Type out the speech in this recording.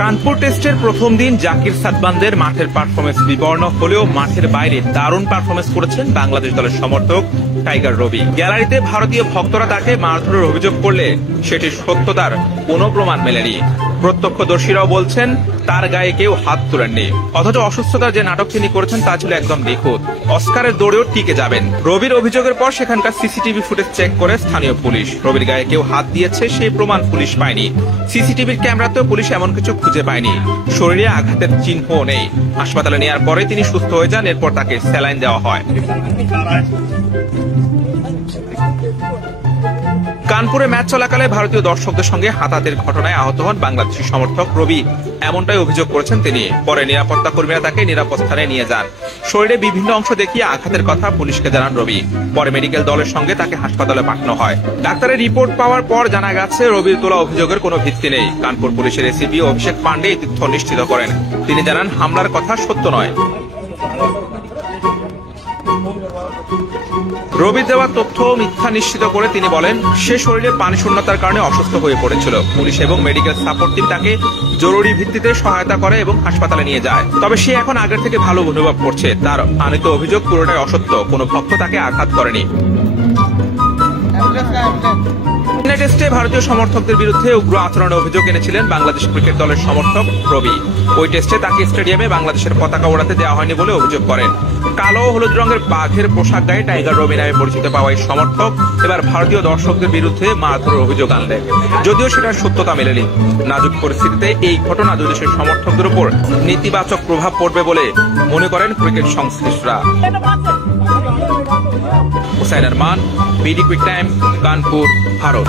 কানপুর টেস্টের প্রথম দিন জাকির সাদবানদের মাঠের পারফরমেন্স বিবর্ণ হলেও মাঠের বাইরে দারুণ পারফরমেন্স করেছেন বাংলাদেশ দলের সমর্থক টাইগার রবি। গ্যালারিতে ভারতীয় ভক্তরা তাকে মারধরের অভিযোগ করলে সেটির সত্যতার কোনো প্রমাণ মেলেনি। প্রত্যক্ষদর্শীরাও বলছেন তার গায়ে কেউ হাত তোলেননি, অথচ অসুস্থতার যে নাটক তিনি করেছেন তা ছিল একদম নিখুঁত। অস্কারের দৌড়েও টিকে যাবেন। রবির অভিযোগের পর সেখানকার সিসিটিভি ফুটেজ চেক করে স্থানীয় পুলিশ। রবির গায়ে কেউ হাত দিয়েছে সেই প্রমাণ পুলিশ পায়নি। সিসিটিভির ক্যামেরাতেও পুলিশ এমন কিছু খুঁজে পায়নি। শরীরে আঘাতের চিহ্নও নেই। হাসপাতালে নেওয়ার পরে তিনি সুস্থ হয়ে যান। এরপর তাকে স্যালাইন দেওয়া হয়। কানপুরে ম্যাচ চলাকালে ভারতীয় দর্শকদের সঙ্গে হাতাহাতির ঘটনায় আহত হন বাংলাদেশি সমর্থক রবি, এমনটাই অভিযোগ করেছেন তিনি। পরে নিরাপত্তা কর্মীরা তাকে নিরাপদ স্থানে নিয়ে যান। শরীরে বিভিন্ন অংশ দেখিয়ে আঘাতের কথা পুলিশকে জানান রবি। পরে মেডিকেল দলের সঙ্গে তাকে হাসপাতালে পাঠানো হয়। ডাক্তারের রিপোর্ট পাওয়ার পর জানা গেছে রবির তোলা অভিযোগের কোনো ভিত্তি নেই। কানপুর পুলিশের এসিপি অভিষেক পান্ডে এই তথ্য নিশ্চিত করেন। তিনি জানান হামলার কথা সত্য নয়। রবির দেওয়া তথ্য মিথ্যা নিশ্চিত করে তিনি বলেন, সে শরীরে পানি শূন্যতার কারণে অসুস্থ হয়ে পড়েছিল। পুলিশ এবং মেডিকেল সাপোর্ট টিম তাকে জরুরি ভিত্তিতে সহায়তা করে এবং হাসপাতালে নিয়ে যায়। তবে সে এখন আগের থেকে ভালো অনুভব করছে। তার আনিত অভিযোগ পুরোটাই অসত্য। কোনো ভক্ত তাকে আঘাত করেনি। টেস্টে ভারতীয় সমর্থকদের বিরুদ্ধে উগ্র আচরণের অভিযোগ এনেছিলেন বাংলাদেশ ক্রিকেট দলের সমর্থক রবি। ওই টেস্টে তাকে স্টেডিয়ামে বাংলাদেশের পতাকা ওড়াতে দেওয়া হয়নি বলে অভিযোগ করেন। কালো ও হলুদ রঙের বাঘের পোশাক গায়ে টাইগার রবি নামে পরিচিত পাওয়া এই সমর্থক এবার ভারতীয় দর্শকদের বিরুদ্ধে মারধরের অভিযোগ আনলেন, যদিও সেটার সত্যতা মেলেনি। নাজুক পরিস্থিতিতে এই ঘটনা দুই দেশের সমর্থকদের উপর নেতিবাচক প্রভাব পড়বে বলে মনে করেন ক্রিকেট সংশ্লিষ্টরা। Hussain Arman, BD quick time, Kanpur, Bharat.